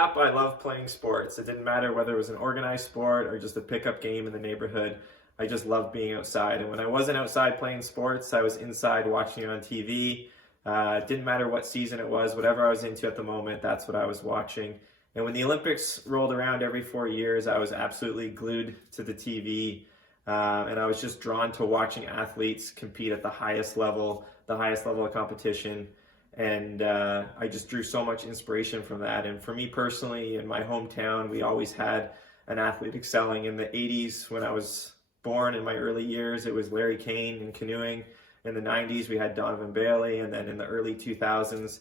up, I loved playing sports. It didn't matter whether it was an organized sport or just a pickup game in the neighborhood. I just loved being outside. And when I wasn't outside playing sports, I was inside watching it on TV. It didn't matter what season it was, whatever I was into at the moment, that's what I was watching. And when the Olympics rolled around every 4 years, I was absolutely glued to the TV. And I was just drawn to watching athletes compete at the highest level of competition. And I just drew so much inspiration from that. And for me personally, in my hometown, we always had an athlete excelling. In the 80s, when I was born, in my early years, it was Larry Kane in canoeing. In the 90s, we had Donovan Bailey. And then in the early 2000s,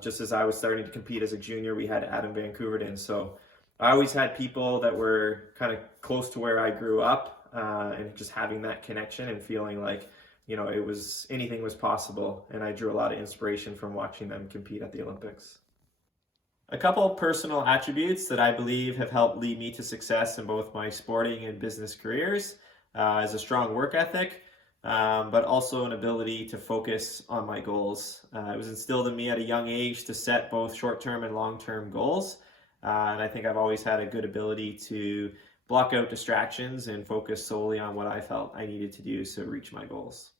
just as I was starting to compete as a junior, we had Adam Van Couverden. So I always had people that were kind of close to where I grew up, and just having that connection and feeling like, anything was possible, and I drew a lot of inspiration from watching them compete at the Olympics. A couple personal attributes that I believe have helped lead me to success in both my sporting and business careers is a strong work ethic, but also an ability to focus on my goals. It was instilled in me at a young age to set both short-term and long-term goals, and I think I've always had a good ability to block out distractions and focus solely on what I felt I needed to do to reach my goals.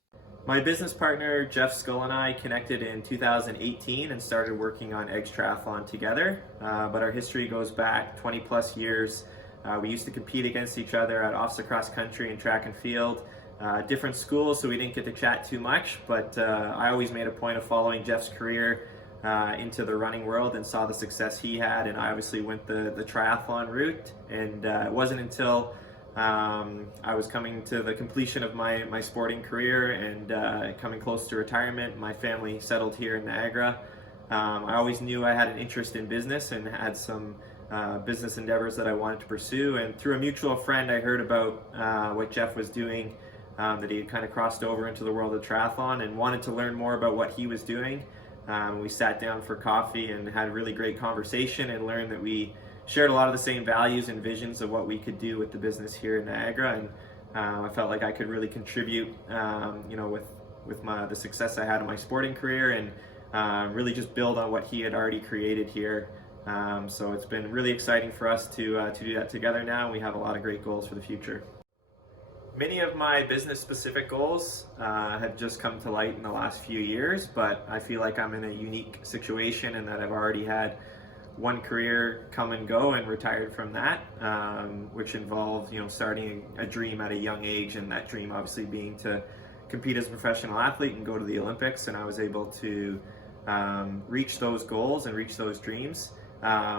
My business partner, Jeff Scull, and I connected in 2018 and started working on Edge Triathlon together, but our history goes back 20 plus years. We used to compete against each other at offs across country and track and field, different schools, so we didn't get to chat too much, but I always made a point of following Jeff's career into the running world and saw the success he had, and I obviously went the triathlon route. And it wasn't until I was coming to the completion of my sporting career and coming close to retirement, my family settled here in Niagara. I always knew I had an interest in business and had some business endeavors that I wanted to pursue, and through a mutual friend I heard about what Jeff was doing, that he had kind of crossed over into the world of triathlon and wanted to learn more about what he was doing. We sat down for coffee and had a really great conversation and learned that we shared a lot of the same values and visions of what we could do with the business here in Niagara. And I felt like I could really contribute, with the success I had in my sporting career, and really just build on what he had already created here. So it's been really exciting for us to do that together now. We have a lot of great goals for the future. Many of my business-specific goals have just come to light in the last few years, but I feel like I'm in a unique situation in that I've already had one career come and go and retired from that, which involved, starting a dream at a young age, and that dream obviously being to compete as a professional athlete and go to the Olympics. And I was able to reach those goals and reach those dreams,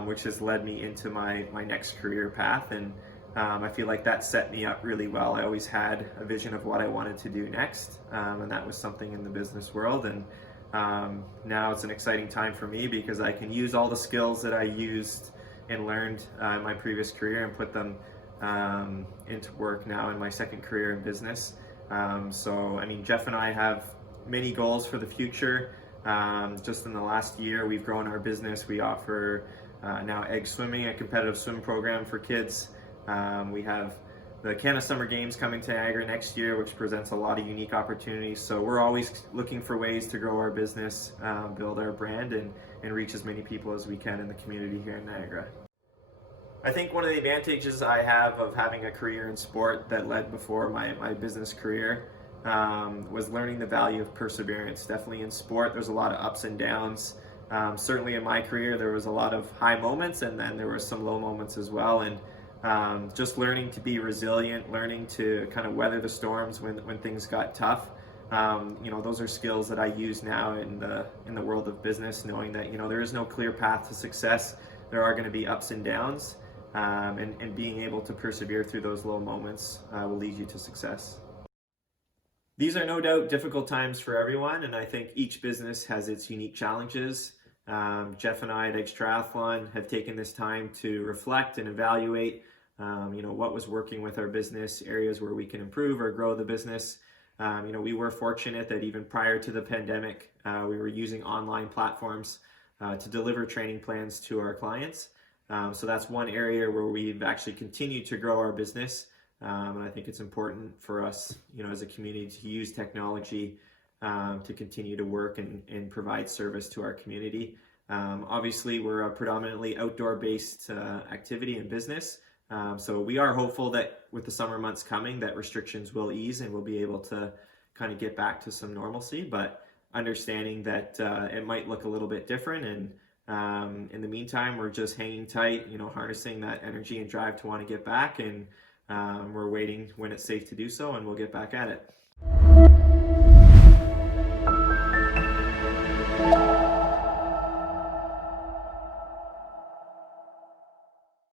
which has led me into my next career path. And I feel like that set me up really well. I always had a vision of what I wanted to do next, and that was something in the business world. And now it's an exciting time for me because I can use all the skills that I used and learned in my previous career and put them into work now in my second career in business. Jeff and I have many goals for the future. Just in the last year, we've grown our business. We offer now Egg Swimming, a competitive swim program for kids. We have the Canada Summer Games coming to Niagara next year, which presents a lot of unique opportunities. So we're always looking for ways to grow our business, build our brand, and reach as many people as we can in the community here in Niagara. I think one of the advantages I have of having a career in sport that led before my business career was learning the value of perseverance. Definitely in sport, there's a lot of ups and downs. Certainly in my career, there was a lot of high moments, and then there were some low moments as well. And just learning to be resilient, learning to kind of weather the storms when things got tough. Those are skills that I use now in the world of business, knowing that, there is no clear path to success. There are going to be ups and downs, and being able to persevere through those low moments will lead you to success. These are no doubt difficult times for everyone, and I think each business has its unique challenges. Jeff and I at Edge Triathlon have taken this time to reflect and evaluate what was working with our business, areas where we can improve or grow the business. We were fortunate that even prior to the pandemic, we were using online platforms to deliver training plans to our clients. So that's one area where we've actually continued to grow our business. And I think it's important for us, as a community, to use technology to continue to work and provide service to our community. Obviously, we're a predominantly outdoor-based activity and business, so we are hopeful that with the summer months coming that restrictions will ease and we'll be able to kind of get back to some normalcy, but understanding that it might look a little bit different. And in the meantime, we're just hanging tight, harnessing that energy and drive to want to get back, and we're waiting when it's safe to do so, and we'll get back at it.